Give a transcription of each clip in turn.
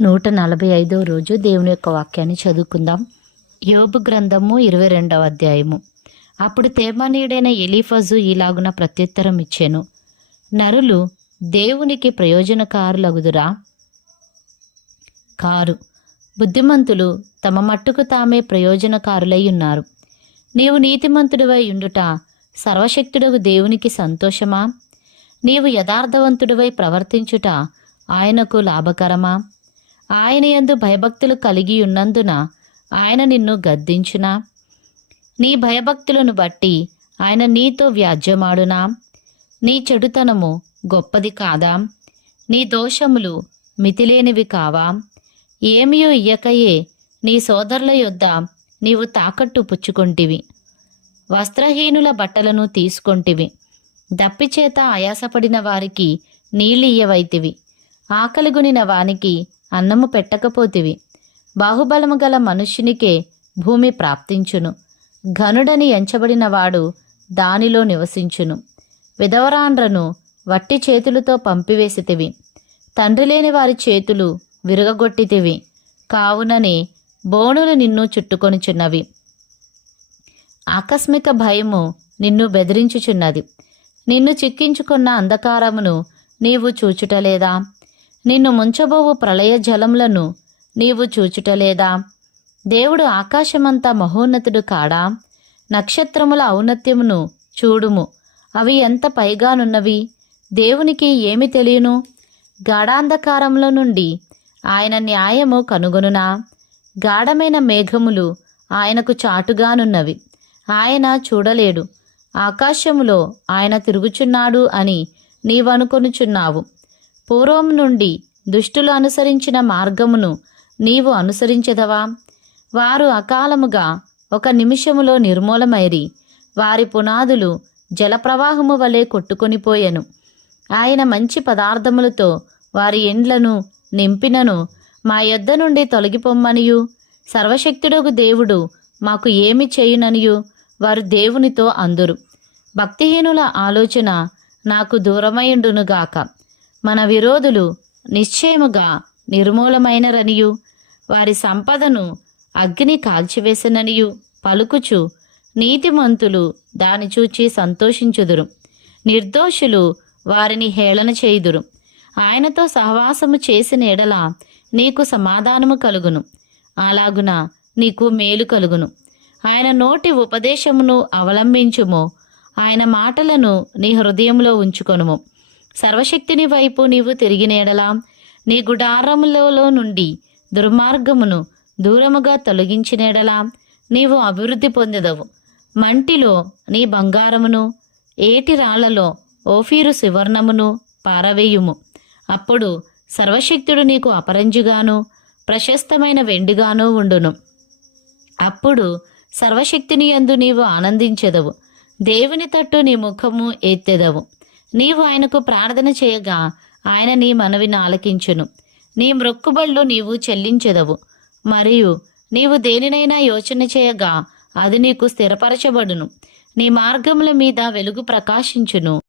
నూట నలభై ఐదో రోజు దేవుని యొక్క వాక్యాన్ని చదువుకుందాం. యోబు గ్రంథము ఇరవై రెండవ అధ్యాయము. అప్పుడు తేమానీయుడైన ఎలీఫజు ఇలాగున ప్రత్యుత్తరం ఇచ్చాను. నరులు దేవునికి ప్రయోజనకారులగుదురా? కారు. బుద్ధిమంతులు తమ మట్టుకు తామే ప్రయోజనకారులై ఉన్నారు. నీవు నీతిమంతుడివై ఉండుట సర్వశక్తుడకు దేవునికి సంతోషమా? నీవు యథార్థవంతుడివై ప్రవర్తించుట ఆయనకు లాభకరమా? ఆయన యందు భయభక్తులు కలిగి ఉన్నందున ఆయన నిన్ను గద్దించునా. నీ భయభక్తులను బట్టి ఆయన నీతో వ్యాజ్యమాడునా. నీ చెడుతనము గొప్పది కాదా. నీ దోషములు మితిలేనివి కావా. ఏమియో ఇయ్యకయే నీ సోదరుల యొద్ద నీవు తాకట్టు పుచ్చుకొంటివి. వస్త్రహీనుల బట్టలను తీసుకొంటివి. దప్పిచేత ఆయాసపడిన వారికి నీళ్ళియ్యవైతివి ఆకలిగునిన వానికి అన్నము పెట్టకపోతివి. బాహుబలము గల మనుష్యునికే భూమి ప్రాప్తించును. ఘనుడని ఎంచబడినవాడు దానిలో నివసించును. విధవరాండ్రను వట్టి చేతులతో పంపివేసితివి. తండ్రి లేని వారి చేతులు విరగగొట్టితివి. కావుననే బోనులు నిన్ను చుట్టుకొనిచున్నవి. ఆకస్మిక భయము నిన్ను బెదిరించుచున్నది. నిన్ను చిక్కించుకున్న అంధకారమును నీవు చూచుటలేదా? నిన్ను ముంచబోవు ప్రళయ జలములను నీవు చూచుటలేదా? దేవుడు ఆకాశమంతా మహోన్నతుడు కాడా? నక్షత్రముల ఔన్నత్యమును చూడుము. అవి ఎంత పైగానున్నవి? దేవునికి ఏమి తెలియను? గాఢాంధకారంలో నుండి ఆయన న్యాయము కనుగొనునా? గాఢమైన మేఘములు ఆయనకు చాటుగానున్నవి. ఆయన చూడలేడు. ఆకాశములో ఆయన తిరుగుచున్నాడు అని నీవనుకొనుచున్నావు. పూర్వం నుండి దుష్టులు అనుసరించిన మార్గమును నీవు అనుసరించదవా? వారు అకాలముగా ఒక నిమిషములో నిర్మూలమైరి వారి పునాదులు జలప్రవాహము వలె కొట్టుకొనిపోయెను ఆయన మంచి పదార్థములతో వారి ఎండ్లను నింపినను మా యొద్ద నుండి తొలగిపోమ్మనియు. సర్వశక్తుడగు దేవుడు మాకు ఏమి చేయుననియు వారు దేవునితో అందురు. భక్తిహీనుల ఆలోచన నాకు దూరమైండునుగాక మన విరోధులు నిశ్చయముగా నిర్మూలమైనరనియు. వారి సంపదను అగ్ని కాల్చివేసననియు. పలుకుచు నీతిమంతులు దాని చూచి సంతోషించుదురు. నిర్దోషులు వారిని హేళన చేయుదురు. ఆయనతో సహవాసము చేసిన ఎడల నీకు సమాధానము కలుగును. అలాగున నీకు మేలు కలుగును. ఆయన నోటి ఉపదేశమును అవలంబించుము. ఆయన మాటలను నీ హృదయంలో ఉంచుకొనుము. సర్వశక్తిని వైపు నీవు తిరిగినేడలా నీ గుడారములలో నుండి దుర్మార్గమును దూరముగా తొలగించినేడలా నీవు అభివృద్ధి పొందెదవు. మంటిలో నీ బంగారమును ఏటి రాళ్ళలో ఓఫీరు సువర్ణమును పారవేయుము. అప్పుడు సర్వశక్తుడు నీకు అపరంజిగాను ప్రశస్తమైన వెండిగాను ఉండును. అప్పుడు సర్వశక్తిని యందు నీవు ఆనందించెదవు. దేవుని తట్టు నీ ముఖము ఎత్తెదవు. నీవు ఆయనకు ప్రార్థన చేయగా ఆయన నీ మనవిని ఆలకించును. నీ మ్రొక్కుబళ్ళు నీవు చెల్లించెదవు. మరియు నీవు దేనినైనా యోచన చేయగా అది నీకు స్థిరపరచబడును. నీ మార్గముల మీద వెలుగు ప్రకాశించును.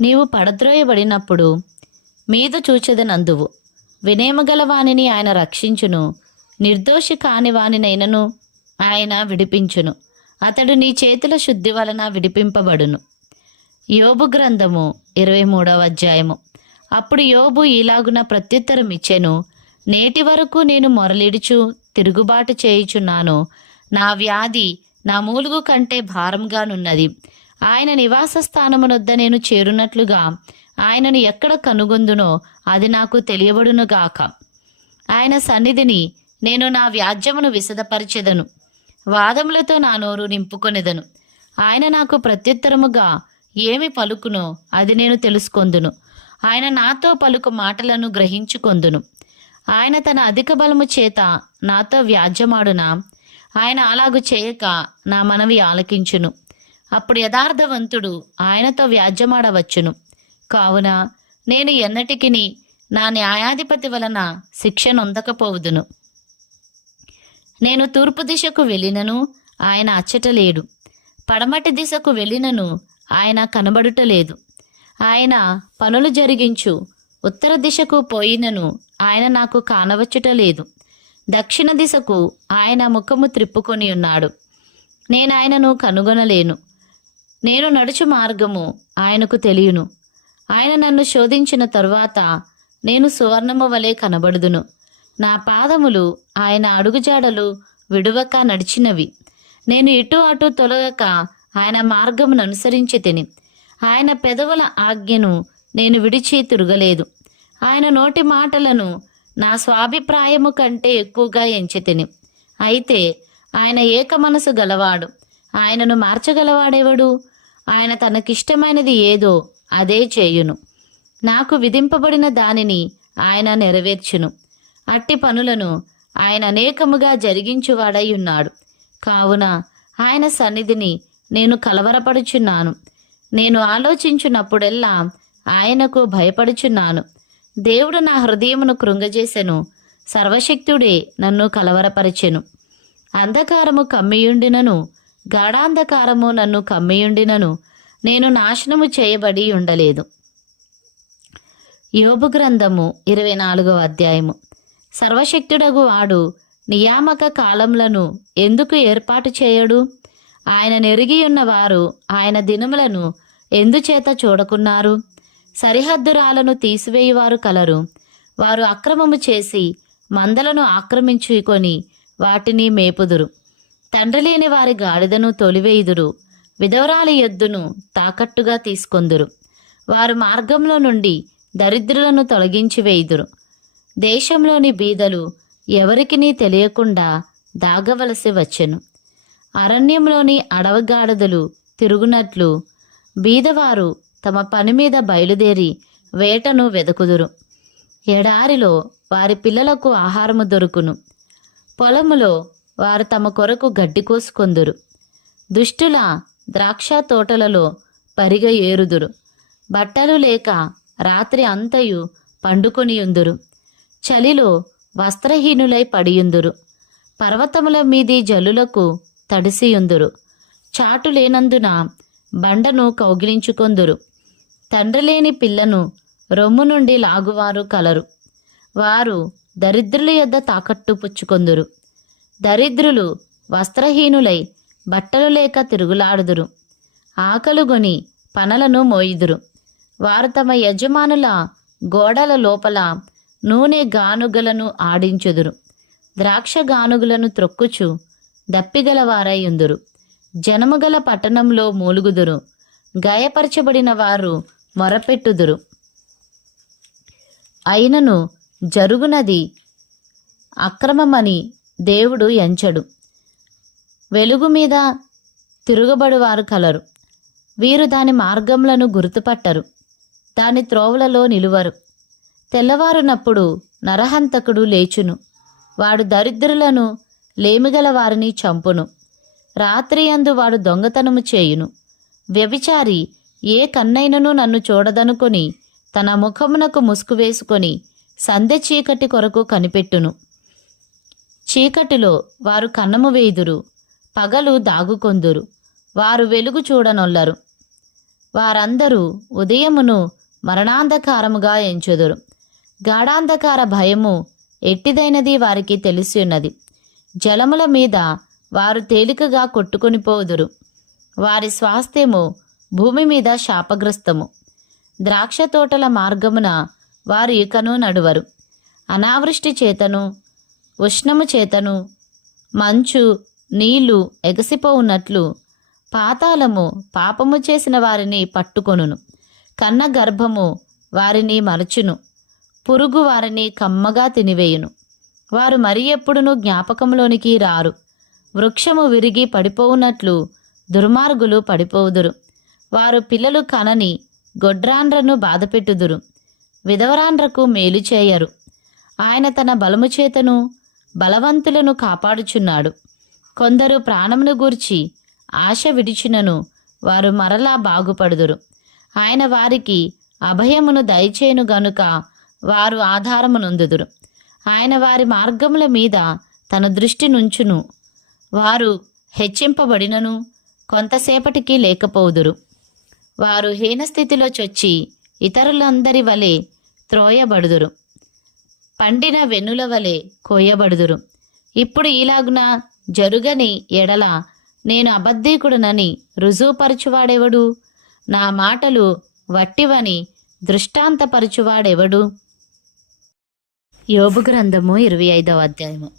నీవు పడద్రోయబడినప్పుడు మీద చూచెదనందువు. వినేమగల వానిని ఆయన రక్షించును. నిర్దోషి కాని వానినైనను ఆయన విడిపించును. అతడు నీ చేతుల శుద్ధి వలన విడిపింపబడును. యోబు గ్రంథము ఇరవై మూడవ అధ్యాయము. అప్పుడు యోబు ఇలాగున ప్రత్యుత్తరం ఇచ్చెను నేటి వరకు నేను మొరలిడుచు తిరుగుబాటు చేయుచున్నాను. నా వ్యాధి నా మూలుగు కంటే భారంగానున్నది ఆయన నివాస స్థానమునొద్ద నేను చేరునట్లుగా ఆయనను ఎక్కడ కనుగొందునో అది నాకు తెలియబడునుగాక ఆయన సన్నిధిని నేను నా వ్యాజ్యమును విశదపరిచెదను. వాదములతో నా నోరు నింపుకొనెదను. ఆయన నాకు ప్రత్యుత్తరముగా ఏమి పలుకునో? అది నేను తెలుసుకొందును. ఆయన నాతో పలుకు మాటలను గ్రహించుకొందును. ఆయన తన అధిక బలము చేత నాతో వ్యాజ్యమాడునా? ఆయన అలాగు చేయక నా మనవి ఆలకించును. అప్పుడు యథార్థవంతుడు ఆయనతో వ్యాజ్యమాడవచ్చును. కావున నేను ఎన్నటికిని నా న్యాయాధిపతి వలన శిక్ష నొందకపోవుదును. నేను తూర్పు దిశకు వెళ్ళినను ఆయన అచ్చట లేడు. పడమటి దిశకు వెళ్ళినను ఆయన కనబడుటలేదు. ఆయన పనులు జరిగించు ఉత్తర దిశకు పోయినను ఆయన నాకు కానవచ్చుట లేదు దక్షిణ దిశకు ఆయన ముఖము త్రిప్పుకొని ఉన్నాడు. నేను ఆయనను కనుగొనలేను. నేను నడుచు మార్గము ఆయనకు తెలియను. ఆయన నన్ను శోధించిన తరువాత నేను సువర్ణము వలె కనబడుదును. నా పాదములు ఆయన అడుగుజాడలు విడువక నడిచినవి. నేను ఇటు అటు తొలగక ఆయన మార్గమును అనుసరించి తిని. ఆయన పెదవుల ఆజ్ఞను నేను విడిచి తిరగలేదు. ఆయన నోటి మాటలను నా స్వాభిప్రాయము కంటే ఎక్కువగా ఎంచితిని అయితే ఆయన ఏక మనసు గలవాడు. ఆయనను మార్చగలవాడెవడు? ఆయన తనకిష్టమైనది ఏదో అదే చేయును. నాకు విధింపబడిన దానిని ఆయన నెరవేర్చును. అట్టి పనులను ఆయన అనేకముగా జరిగించువాడై ఉన్నాడు. కావున ఆయన సన్నిధిని నేను కలవరపడుచున్నాను. నేను ఆలోచించున్నప్పుడెల్లా ఆయనకు భయపడుచున్నాను. దేవుడు నా హృదయమును కృంగజేసెను. సర్వశక్తుడే నన్ను కలవరపరిచెను. అంధకారము కమ్మియుండినను గాఢాంధకారము నన్ను కమ్మియుండినను నేను నాశనము చేయబడి ఉండలేదు. యోబు గ్రంథము ఇరవై నాలుగవ అధ్యాయము. సర్వశక్తుడగు వాడు నియామక కాలములను ఎందుకు ఏర్పాటు చేయడు? ఆయన నెరిగి ఉన్నవారు ఆయన దినములను ఎందుచేత చూడకున్నారు? సరిహద్దురాలను తీసివేయువారు కలరు. వారు అక్రమము చేసి మందలను ఆక్రమించుకొని వాటిని మేపుదురు. తండ్రి లేని వారి గాడిదను తొలివేయుదురు. విధవరాలి ఎద్దును తాకట్టుగా తీసుకొందురు. వారు మార్గంలో నుండి దరిద్రులను తొలగించి వేయుదురు దేశంలోని బీదలు ఎవరికినీ తెలియకుండా దాగవలసి వచ్చెను. అరణ్యంలోని అడవగాడదలు తిరుగునట్లు బీదవారు తమ పని మీద బయలుదేరి వేటను వెదకుదురు. ఎడారిలో వారి పిల్లలకు ఆహారము దొరుకును. పొలములో వారు తమ కొరకు గడ్డి కోసుకొందురు. దుష్టుల ద్రాక్ష తోటలలో పరిగ ఏరుదురు. బట్టలు లేక రాత్రి అంతయు పండుకొనియుందురు. చలిలో వస్త్రహీనులై పడియుందురు. పర్వతముల మీది జల్లులకు తడిసియుందురు. చాటు లేనందున బండను కౌగిలించుకొందురు. తండ్రి లేని పిల్లను రొమ్ము నుండి లాగువారు కలరు. వారు దరిద్రుల యొద్ద తాకట్టు పుచ్చుకొందురు. దరిద్రులు వస్త్రహీనులై బట్టలు లేక తిరుగులాడుదురు. ఆకలుగొని పనలను మోయిదురు. వారు తమ యజమానుల గోడల లోపల నూనె గానుగలను ఆడించుదురు. ద్రాక్ష గానుగులను త్రొక్కుచు దప్పిగలవారయుందురు. జనముగల పట్టణంలో మూలుగుదురు. గాయపరచబడిన వారు మొరపెట్టుదురు. అయినను జరుగునది అక్రమమని దేవుడు ఎంచడు. వెలుగు మీద తిరుగబడువారు కలరు. వీరు దాని మార్గములను గుర్తుపట్టరు. దాని త్రోవలలో నిలువరు. తెల్లవారునప్పుడు నరహంతకుడు లేచును. వాడు దరిద్రులను లేమిగల వారిని చంపును. రాత్రి అందు వాడు దొంగతనము చేయును. వ్యభిచారి ఏ కన్నైనను నన్ను చూడదనుకొని తన ముఖమునకు ముసుగు వేసుకొని సందె చీకటి కొరకు కనిపెట్టును. చీకటిలో వారు కన్నము వేయుదురు పగలు దాగుకొందురు వారు వెలుగు చూడనొల్లరు. వారందరూ ఉదయమును మరణాంధకారముగా ఎంచుదురు. గాఢాంధకార భయము ఎట్టిదైనది వారికి తెలిసి ఉన్నది. జలముల మీద వారు తేలికగా కొట్టుకొని పోదురు. వారి స్వాస్థ్యము భూమి మీద శాపగ్రస్తము. ద్రాక్ష తోటల మార్గమున వారు ఇకను నడువరు. అనావృష్టి చేతను ఉష్ణము చేతను మంచు నీళ్ళు ఎగసిపోవున్నట్లు పాతాళము పాపము చేసిన వారిని పట్టుకొనును. కన్న గర్భము వారిని మరచును. పురుగు వారిని కమ్మగా తినివేయును. వారు మరి ఎప్పుడునూ జ్ఞాపకంలోనికి రారు. వృక్షము విరిగి పడిపోవునట్లు దుర్మార్గులు పడిపోవుదురు వారు పిల్లలు కనని గొడ్రాండ్రను బాధపెట్టుదురు. విధవరాండ్రకు మేలు చేయరు. ఆయన తన బలము చేతను బలవంతులను కాపాడుచున్నాడు. కొందరు ప్రాణమును గూర్చి ఆశ విడిచినను వారు మరలా బాగుపడుదురు. ఆయన వారికి అభయమును దయచేయును గనుక వారు ఆధారమునొందుదురు. ఆయన వారి మార్గముల మీద తన దృష్టి నుంచును. వారు హెచ్చింపబడినను కొంతసేపటికి లేకపోదురు. వారు హీనస్థితిలో చొచ్చి ఇతరులందరి వలె త్రోయబడుదురు. పండిన వెన్నుల వలె కోయబడుదురు. ఇప్పుడు ఇలాగున జరుగని ఎడల నేను అబద్ధీకుడునని రుజువుపరచువాడెవడు? నా మాటలు వట్టివని దృష్టాంతపరచువాడెవడు? యోబు గ్రంథము ఇరవై ఐదవ అధ్యాయము.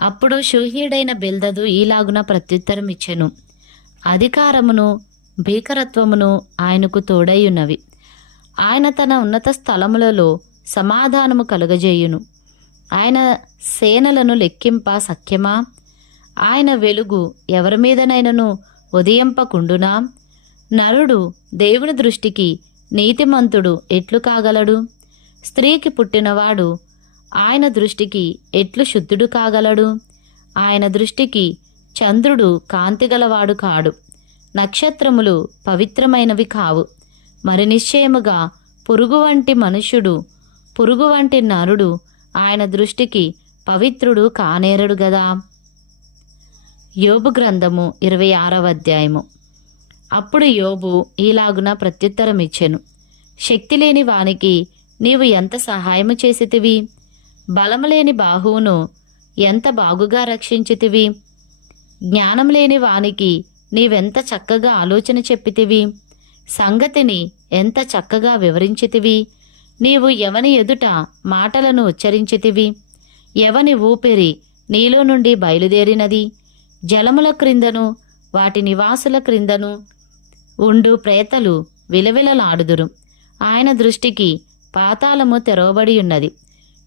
అప్పుడు షూహీడైన బెల్దదు ఈలాగున ప్రత్యుత్తరం ఇచ్చెను. అధికారమును భీకరత్వమును ఆయనకు తోడై ఉన్నవి ఆయన తన ఉన్నత స్థలములలో సమాధానము కలుగజేయును. ఆయన సేనలను లెక్కింప సఖ్యమా? ఆయన వెలుగు ఎవరి మీదనైనను ఉదయింపకుండునా? నరుడు దేవుని దృష్టికి నీతిమంతుడు ఎట్లు కాగలడు? స్త్రీకి పుట్టినవాడు ఆయన దృష్టికి ఎట్లు శుద్ధుడు కాగలడు? ఆయన దృష్టికి చంద్రుడు కాంతిగలవాడు కాడు. నక్షత్రములు పవిత్రమైనవి కావు. మరి నిశ్చయముగా పురుగు వంటి మనుష్యుడు పురుగు వంటి నరుడు ఆయన దృష్టికి పవిత్రుడు కానేరడు గదా? యోబు గ్రంథము ఇరవై ఆరవ అధ్యాయము. అప్పుడు యోబు ఈలాగున ప్రత్యుత్తరం ఇచ్చెను శక్తి లేని వానికి నీవు ఎంత సహాయము చేసితివి? బలం లేని బాహువును ఎంత బాగుగా రక్షించితివి? జ్ఞానం లేని వానికి నీవెంత చక్కగా ఆలోచన చెప్పితివి? సంగతిని ఎంత చక్కగా వివరించితివి? నీవు ఎవని ఎదుట మాటలను ఉచ్చరించితివి? ఎవని ఊపిరి నీలో నుండి బయలుదేరినది? జలముల క్రిందను వాటి నివాసుల క్రిందను? ఉండు ప్రేతలు విలవిలలాడుదురు. ఆయన దృష్టికి పాతాళము తెరవబడి ఉన్నది.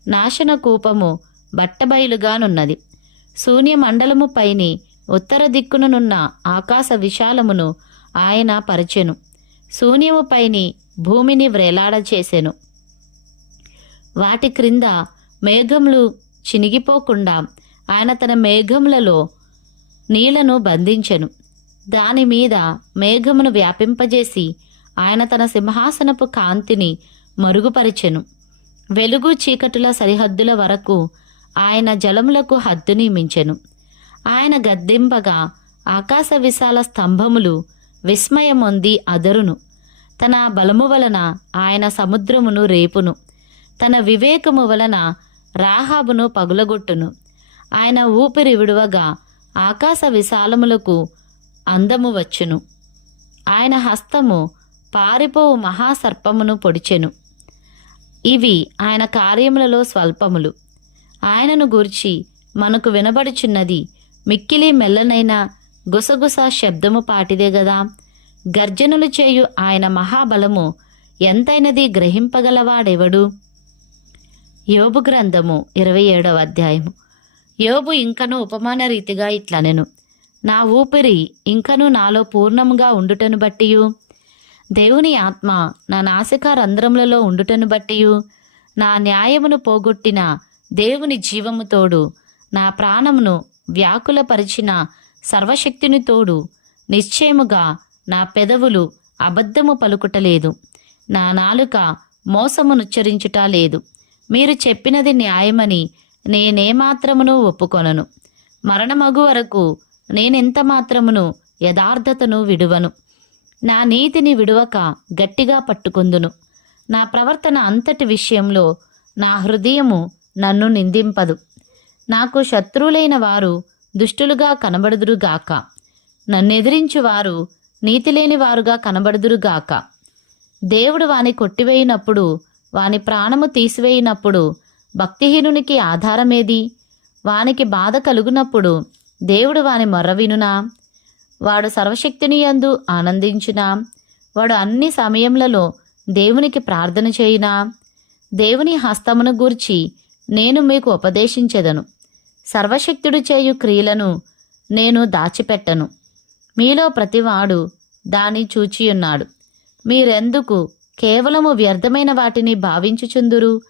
నాశన కూపము బట్టబయలుగానున్నది. శూన్యమండలము పైని ఉత్తర దిక్కుననున్న ఆకాశ విశాలమును ఆయన పరిచెను. శూన్యము పైని భూమిని వ్రేలాడ చేసెను వాటి క్రింద మేఘములు చినిగిపోకుండా ఆయన తన మేఘములలో నీళ్ళను బంధించెను. దాని మీద మేఘమును వ్యాపింపజేసి ఆయన తన సింహాసనపు కాంతిని మరుగుపరిచెను. వెలుగు చీకటుల సరిహద్దుల వరకు ఆయన జలములకు హద్దుని మించెను ఆయన గద్దెంపగా ఆకాశ విశాల స్తంభములు విస్మయమొంది అదరును. తన బలము వలన ఆయన సముద్రమును రేపును. తన వివేకము వలన రాహాబును పగులగొట్టును. ఆయన ఊపిరి విడువగా ఆకాశ విశాలములకు అందము వచ్చును. ఆయన హస్తము పారిపోవు మహాసర్పమును పొడిచెను. ఇవి ఆయన కార్యములలో స్వల్పములు. ఆయనను గూర్చి మనకు వినబడుచున్నది మిక్కిలి మెల్లనైన గుసగుస శబ్దము పాటిదే గదా. గర్జనలు చేయు ఆయన మహాబలము ఎంతైనది గ్రహింపగలవాడెవడు? యోబు గ్రంథము ఇరవై ఏడవ అధ్యాయము. యోబు ఇంకను ఉపమాన రీతిగా ఇట్లనెను నా ఊపిరి ఇంకను నాలో పూర్ణముగా ఉండుటను బట్టియు. దేవుని ఆత్మ నా నాసిక రంధ్రములలో ఉండుటను బట్టియు నా న్యాయమును పోగొట్టిన దేవుని జీవము తోడు నా ప్రాణమును వ్యాకులపరిచిన సర్వశక్తిని తోడు నిశ్చయముగా నా పెదవులు అబద్ధము పలుకుటలేదు నా నాలుక మోసమునుచ్చరించుట లేదు. మీరు చెప్పినది న్యాయమని నేనేమాత్రమును ఒప్పుకొనను. మరణమగు వరకు నేనెంత మాత్రమును యథార్థతను విడువను. నా నీతిని విడువక గట్టిగా పట్టుకుందును. నా ప్రవర్తన అంతటి విషయంలో నా హృదయము నన్ను నిందింపదు. నాకు శత్రువులైన వారు దుష్టులుగా కనబడుదురుగాక. నన్నెదిరించువారు నీతిలేని వారుగా కనబడుదురుగాక. దేవుడు వాని కొట్టివేయినప్పుడు వాని ప్రాణము తీసివేయినప్పుడు భక్తిహీనునికి ఆధారమేది? వానికి బాధ కలుగునప్పుడు దేవుడు వాని మొర్ర వినునా వాడు సర్వశక్తిని యందు ఆనందించునా? వాడు అన్ని సమయములలో దేవునికి ప్రార్థన చేయునా? దేవుని హస్తమును గూర్చి నేను మీకు ఉపదేశించెదను. సర్వశక్తుడు చేయు క్రియలను నేను దాచిపెట్టను. మీలో ప్రతివాడు దాని చూచియున్నాడు. మీరెందుకు కేవలము వ్యర్థమైన వాటిని భావించుచుందురు?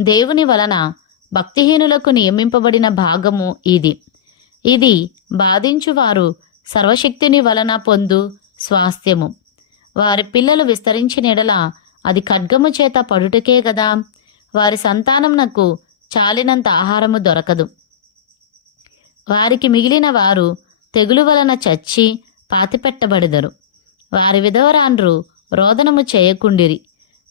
దేవుని వలన భక్తిహీనులకు నియమింపబడిన భాగము ఇది. ఇది బాధించువారు సర్వశక్తిని వలన పొందు స్వాస్థ్యము. వారి పిల్లలు విస్తరించిన ఎడల అది ఖడ్గము చేత పడుటకే గదా. వారి సంతానంనకు చాలినంత ఆహారము దొరకదు. వారికి మిగిలిన వారు తెగులు వలన చచ్చి పాతిపెట్టబడెదరు. వారి విధవరాండ్రు రోదనము చేయకుండిరి.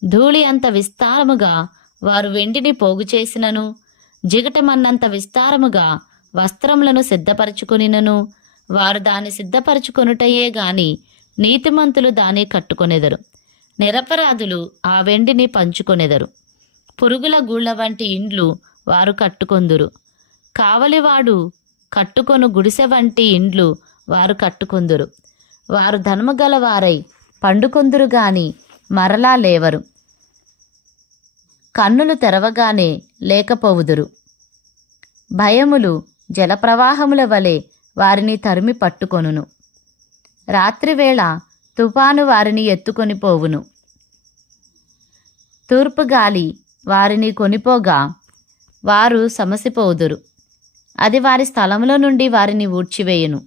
ధూళి అంత విస్తారముగా వారు వెండిని పోగు చేసినను. జిగటమన్నంత విస్తారముగా వస్త్రములను సిద్ధపరచుకునినను. వారు దాన్ని సిద్ధపరచుకొనుటయే గాని నీతిమంతులు దాన్ని కట్టుకొనెదరు. నిరపరాధులు ఆ వెండిని పంచుకొనెదరు. పురుగుల గూళ్ళ వంటి ఇండ్లు వారు కట్టుకొందురు. కావలివాడు కట్టుకొను గుడిసె వంటి ఇండ్లు వారు కట్టుకొందురు. వారు ధనము పండుకొందురు గాని మరలా లేవరు. కన్నులు తెరవగానే లేకపోవుదురు. భయములు జలప్రవాహముల వలె వారిని తరిమి పట్టుకొనును. రాత్రివేళ తుఫాను వారిని ఎత్తుకొని పోవును. తూర్పు గాలి వారిని కొనిపోగా వారు సమసిపోదురు. అది వారి స్థలంలో నుండి వారిని ఊడ్చివేయును.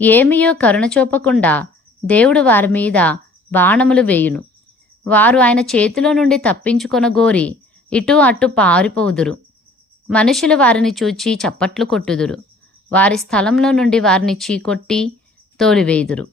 ఏమియో కరుణ చూపకుండా దేవుడు వారి మీద బాణములు వేయును. వారు ఆయన చేతిలో నుండి తప్పించుకొనగోరి ఇటు అటు పారిపోదురు. మనుషులు వారిని చూచి చప్పట్లు కొట్టుదురు. వారి స్థలంలో నుండి వారిని చీకొట్టి తోలివేయుదురు.